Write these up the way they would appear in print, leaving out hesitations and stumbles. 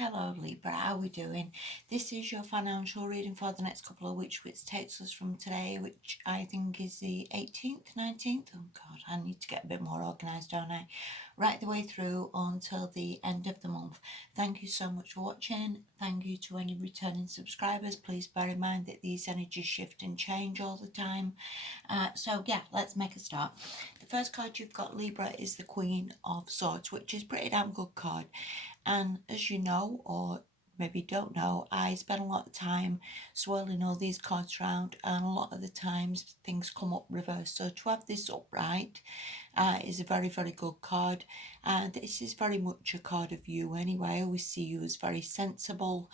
Hello Libra, how are we doing? This is your financial reading for the next couple of weeks, which takes us from today, which I think is the 18th, 19th. Oh God, I need to get a bit more organised, don't I? Right the way through until the end of the month. Thank you so much for watching. Thank you to any returning subscribers. Please bear in mind that these energies shift and change all the time. So yeah, let's make a start. The first card you've got, Libra, is the Queen of Swords, which is a pretty damn good card. And as you know, or maybe don't know, I spend a lot of time swirling all these cards around, and a lot of the times things come up reversed. So to have this upright is a very, very good card. And this is very much a card of you anyway. I always see you as very sensible,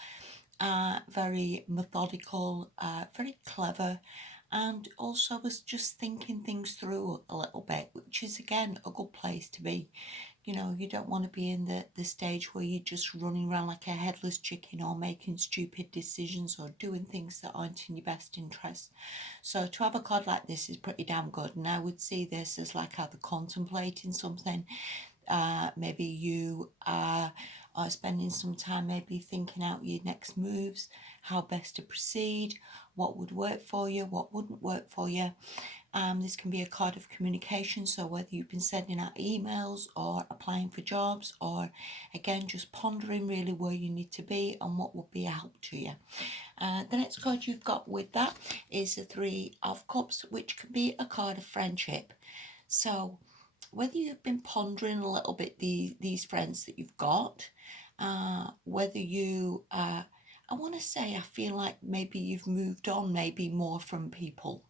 very methodical, very clever, and also was just thinking things through a little bit, which is again a good place to be. You know, you don't want to be in the stage where you're just running around like a headless chicken or making stupid decisions or doing things that aren't in your best interest. So to have a card like this is pretty damn good, and I would see this as like either contemplating something. Maybe you are spending some time maybe thinking out your next moves, how best to proceed, what would work for you, what wouldn't work for you. This can be a card of communication, so whether you've been sending out emails or applying for jobs, or again just pondering really where you need to be and what would be a help to you. The next card you've got with that is the Three of Cups, which can be a card of friendship. So whether you've been pondering a little bit these friends that you've got, whether you I want to say I feel like maybe you've moved on maybe more from people.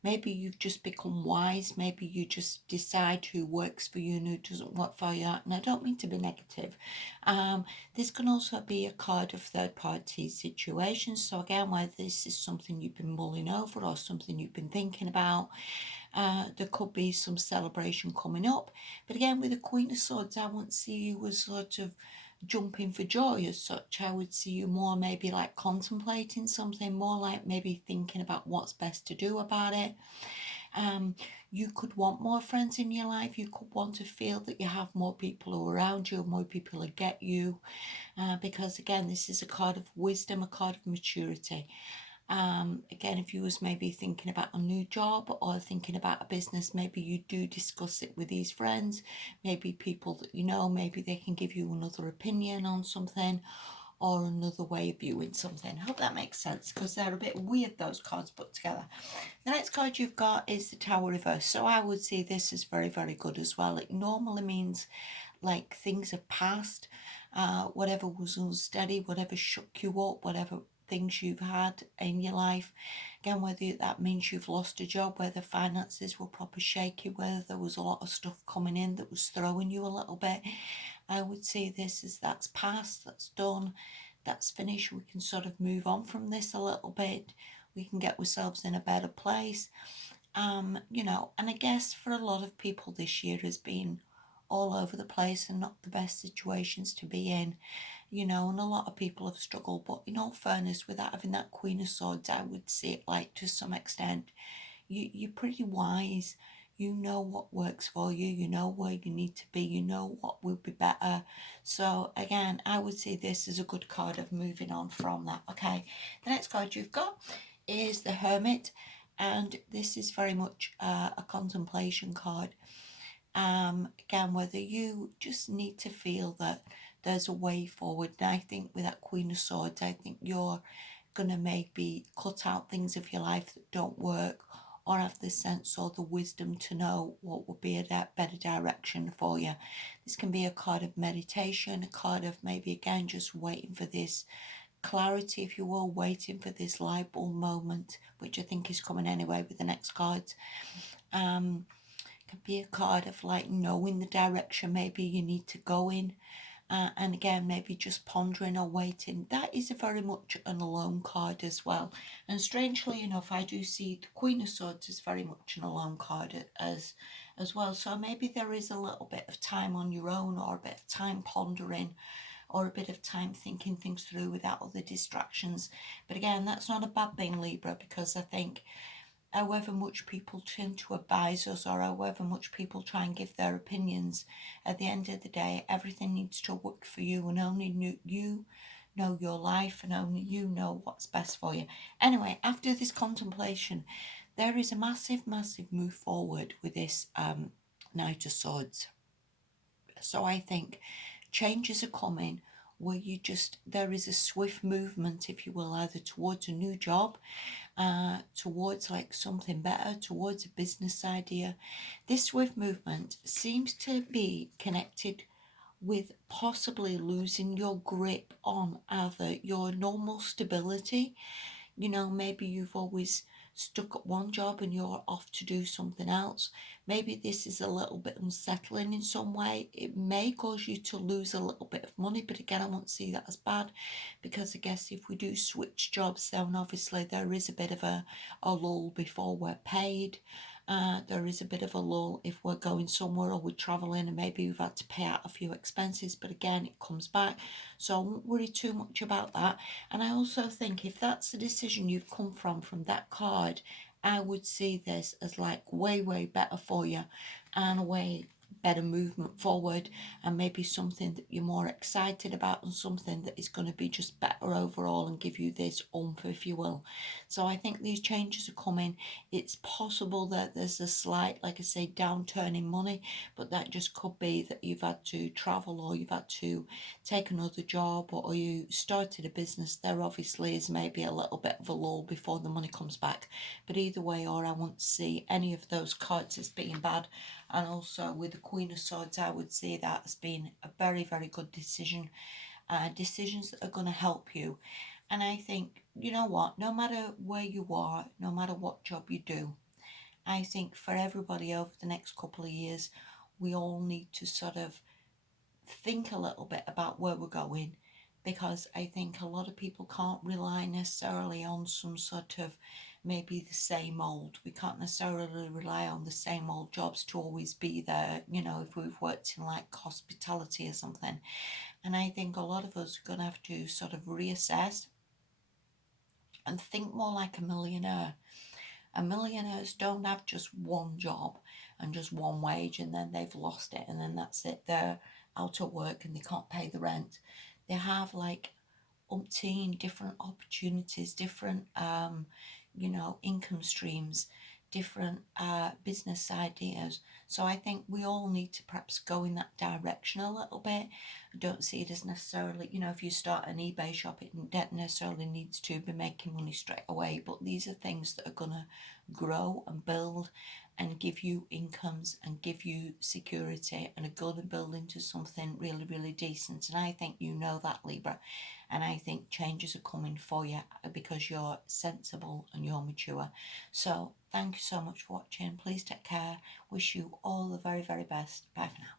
Maybe you've just become wise. Maybe you just decide who works for you and who doesn't work for you. And I don't mean to be negative. This can also be a card of third party situations. So again, whether this is something you've been mulling over or something you've been thinking about, there could be some celebration coming up. But again, with the Queen of Swords, I won't see you as sort of jumping for joy as such. I would see you more maybe like contemplating something, more like maybe thinking about what's best to do about it. You could want more friends in your life. You could want to feel that you have more people who are around you, more people who get you. Because again, this is a card of wisdom, a card of maturity. Again, if you was maybe thinking about a new job or thinking about a business, maybe you do discuss it with these friends, maybe people that you know, maybe they can give you another opinion on something or another way of viewing something. I hope that makes sense, because they're a bit weird, those cards put together. The next card you've got is the Tower reverse. So I would see this as very, very good as well. It normally means like things have passed, whatever was unsteady, whatever shook you up, whatever things you've had in your life. Again, whether that means you've lost a job, whether finances were proper shaky, whether there was a lot of stuff coming in that was throwing you a little bit, I would see this as that's past, that's done, that's finished. We can sort of move on from this a little bit. We can get ourselves in a better place. You know, and I guess for a lot of people this year has been all over the place and not the best situations to be in, you know, and a lot of people have struggled. But in all fairness, without having that Queen of Swords, I would see it like to some extent, you're pretty wise. You know what works for you. You know where you need to be. You know what will be better. So again, I would see this as a good card of moving on from that. Okay, the next card you've got is the Hermit, and this is very much a contemplation card. Again, whether you just need to feel that there's a way forward. And I think with that Queen of Swords, I think you're going to maybe cut out things of your life that don't work, or have the sense or the wisdom to know what would be a better direction for you. This can be a card of meditation, a card of maybe again just waiting for this clarity, if you will, waiting for this light bulb moment, which I think is coming anyway with the next cards. Can be a card of like knowing the direction maybe you need to go in, and again maybe just pondering or waiting. That is a very much an alone card as well, and strangely enough I do see the Queen of Swords is very much an alone card as well. So maybe there is a little bit of time on your own, or a bit of time pondering, or a bit of time thinking things through without other distractions. But again, that's not a bad thing, Libra, because I think however much people tend to advise us or however much people try and give their opinions, at the end of the day, everything needs to work for you, and only you know your life, and only you know what's best for you. Anyway, after this contemplation, there is a massive, massive move forward with this Knight of Swords. So I think changes are coming where there is a swift movement, if you will, either towards a new job, towards like something better, towards a business idea. This swift movement seems to be connected with possibly losing your grip on either your normal stability. Maybe you've always stuck at one job and you're off to do something else. Maybe this is a little bit unsettling in some way. It may cause you to lose a little bit of money, but again, I won't see that as bad, because I guess if we do switch jobs, then obviously there is a bit of a lull before we're paid. There is a bit of a lull if we're going somewhere or we're travelling and maybe we've had to pay out a few expenses, but again, it comes back. So I won't worry too much about that. And I also think if that's the decision you've come from that card, I would see this as like way, way better for you and a way better movement forward, and maybe something that you're more excited about and something that is going to be just better overall and give you this oomph, if you will. So I think these changes are coming. It's possible that there's a slight, like I say, downturn in money, but that just could be that you've had to travel or you've had to take another job or you started a business. There obviously is maybe a little bit of a lull before the money comes back, but either way, or I won't see any of those cards as being bad. And also with the Queen of Swords, I would see that as being a very, very good decision. Decisions that are going to help you. And I think, you know what, no matter where you are, no matter what job you do, I think for everybody over the next couple of years, we all need to sort of think a little bit about where we're going, because I think a lot of people can't rely necessarily on some sort of maybe the same old. We can't necessarily rely on the same old jobs to always be there, if we've worked in like hospitality or something. And I think a lot of us are going to have to sort of reassess and think more like a millionaire. And millionaires don't have just one job and just one wage and then they've lost it and then that's it. They're out of work and they can't pay the rent. They have like umpteen different opportunities, different income streams, different business ideas. So I think we all need to perhaps go in that direction a little bit. I don't see it as necessarily, if you start an eBay shop, it don't necessarily needs to be making money straight away, but these are things that are going to grow and build and give you incomes and give you security and are going to build into something really, really decent. And I think you know that, Libra. And I think changes are coming for you because you're sensible and you're mature. So thank you so much for watching. Please take care. Wish you all the very, very best. Bye for now.